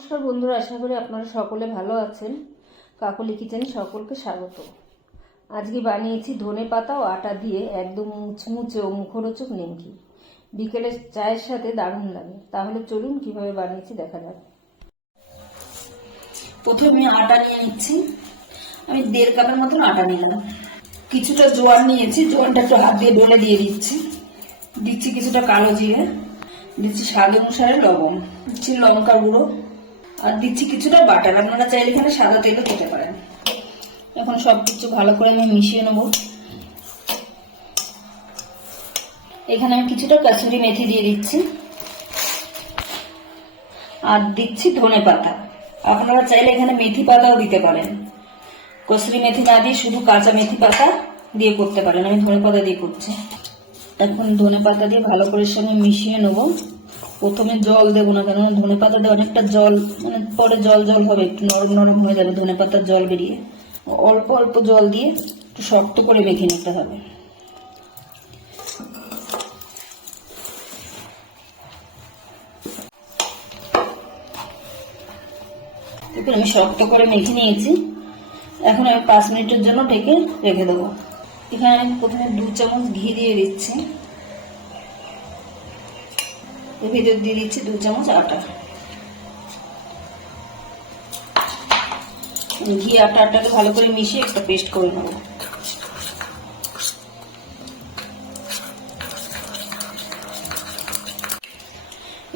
নমস্কার বন্ধুরা, আশা করি আপনারা সকলে ভালো আছেন। কাকলি কিচেনে সকলকে স্বাগত। আজকে বানিয়েছি ধনে পাতা ও আটা দিয়ে একদম মুচমুচে ও মুখরোচক নিমকি। বিকেলের চায়ের সাথে দারুণ লাগে। তাহলে চলুন কীভাবে বানিয়েছি দেখা যাক। প্রথমে আটা নিয়ে নিচ্ছি। আমি দেড় কাপের মতন আটা নিলাম। কিছুটা জোয়ান নিয়েছি, জোয়ানটা একটু হাত দিয়ে ডলে দিয়ে দিচ্ছি। দিচ্ছি কিছুটা কালো জিরে, দিচ্ছি স্বাদ অনুসারে লবণ, দিচ্ছি লঙ্কা গুঁড়ো আর দিচ্ছি কিছুটা বাটার। আপনারা চাইলে এখানে সাদা তেলও খেতে পারেন। এখন সব কিছু ভালো করে আমি মিশিয়ে নেব। এখানে আমি কিছুটা কাসুরি মেথি দিয়ে দিচ্ছি। আর দিচ্ছি ধনে পাতা। আপনারা চাইলে এখানে মেথি পাতাও দিতে পারেন। কসুরি মেথি না দিয়ে শুধু কাঁচা মেথি পাতা দিয়ে করতে পারেন। আমি ধনে পাতা দিয়ে করছি। এখন ধনে পাতা দিয়ে ভালো করে সঙ্গে মিশিয়ে নেব। প্রথমে জল দেবো না কেন? ধনে পাতাতে অনেকটা জল মানে পরে জল জল হবে, একটু নরম নরম হয়ে যাবে ধনে পাতার জল বেরিয়ে। অল্প অল্প জল দিয়ে একটু শক্ত করে মেখে নিতে হবে। আমি শক্ত করে মেখে নিয়েছি। এখন আমি পাঁচ মিনিটের জন্য ঢেকে রেখে দেবো। এখানে আমি প্রথমে দু চামচ ঘি দিয়ে দিচ্ছি। এর ভিতর দিয়ে দিচ্ছি দু চামচ আটা। ঘি আটা আটাকে ভালো করে মিশিয়ে একটা পেস্ট করে নেব।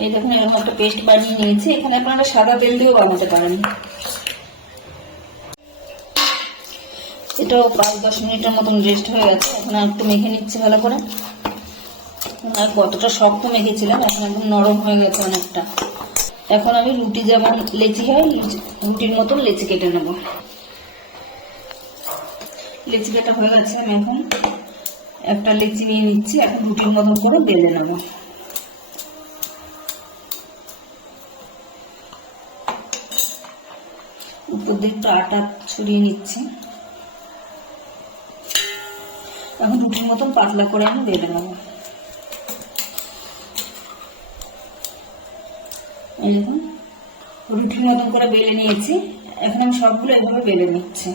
এই দেখুন, এরকম একটা পেস্ট বানিয়ে নিয়েছি। এখানে আপনারা সাদা তেল দিয়েও বানাতে পারেন। এটাও পাঁচ দশ মিনিটের মতন রেস্ট হয়ে গেছে। এখন একটু মেখে নিচ্ছি ভালো করে। কতটা শক্ত মেখেছিলাম, এখন একদম নরম হয়ে গেছে অনেকটা। এখন আমি রুটি যেমন লেচি হয় রুটির মতন লেচি কেটে নেব। লেচি কাটা হয়ে গেছে, আমি এখন একটা লেচি নিয়ে নিচ্ছি, এখন রুটির মতন করে বেলে নেব। উপর দিয়ে একটু আটা ছড়িয়ে নিচ্ছি। এখন রুটির মতন পাতলা করে আমি বেলে নেব। এই দেখুন রুটির মতন করে বেলে নিয়েছি। এখন আমি সবগুলো এভাবে বেলে নিচ্ছি।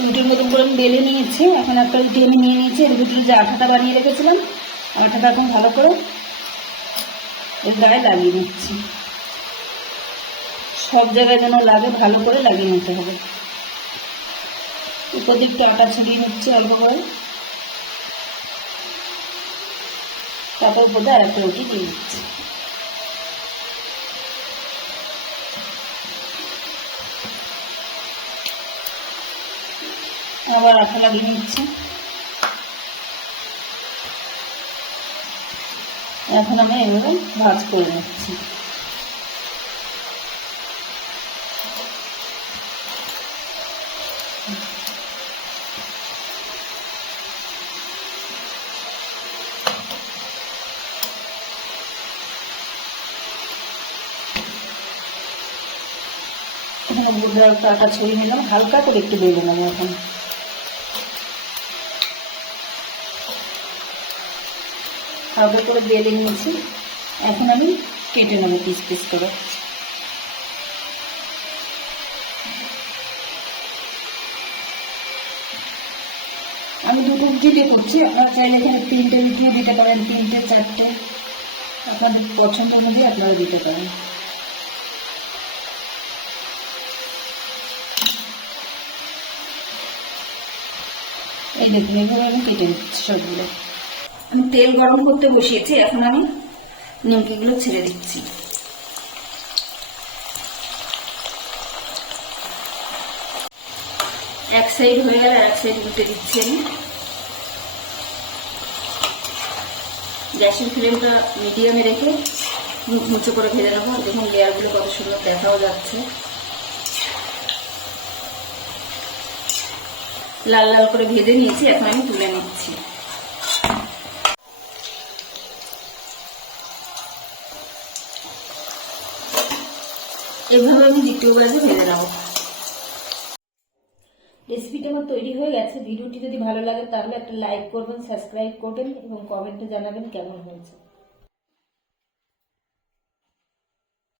রুটির মতন করে আমি বেলে নিয়েছি। এখন একটা রুটি আমি নিয়ে নিয়েছি। ভিতরে যে আঠাটা বানিয়ে রেখেছিলাম, আঠাটা এখন ভালো করে এর গায়ে লাগিয়ে নিচ্ছি। সব জায়গায় যেন লাগে, ভালো করে লাগিয়ে নিতে হবে। উপর দিয়ে আটা ছড়িয়ে নিচ্ছি অল্প করে। তারপর উপর দিয়ে আরেকটা রুটি দিয়ে দিচ্ছি। আবার আটা লাগিয়ে নিচ্ছি এখন আমি এভাবে ভাজ করে নিচ্ছি। ছড়িয়ে নিলাম। হালকা করে একটু বেলে নেব এখন। হালকা করে বেলে নিয়েছি। এখন আমি কেটে নেব পিস পিস করে। আমি দুটো রুটি করছি। আপনার চাইলে এখানে তিনটে রুটি দিতে পারেন, তিনটে, চারটে। আপনাদের পছন্দ অনুযায়ী আপনারা দিতে পারেন। এই দেখুন, এভাবে আমি কেটে নিচ্ছি সবগুলো। আমি তেল গরম করতে বসিয়েছি, এখন আমি নিমকিগুলো ছেড়ে দিচ্ছি। এক সাইড হয়ে গেলে এক সাইড উল্টে দিচ্ছি আমি। গ্যাসের ফ্লেমটা মিডিয়ামে রেখে মুখ মুচো করে ভেজে নেব। দেখুন লেয়ারগুলো কত সুন্দর দেখাও যাচ্ছে। লাল লাল করে ভেজে নিয়েছি, এখন আমি তুলে নিচ্ছি। এভাবে আমি দ্বিতীয়বার ভেজে নেব। রেসিপিটা আমার তৈরি হয়ে গেছে। ভিডিওটি যদি ভালো লাগে তাহলে একটা লাইক করবেন সাবস্ক্রাইব করবেন এবং কমেন্টে জানাবেন কেমন হয়েছে।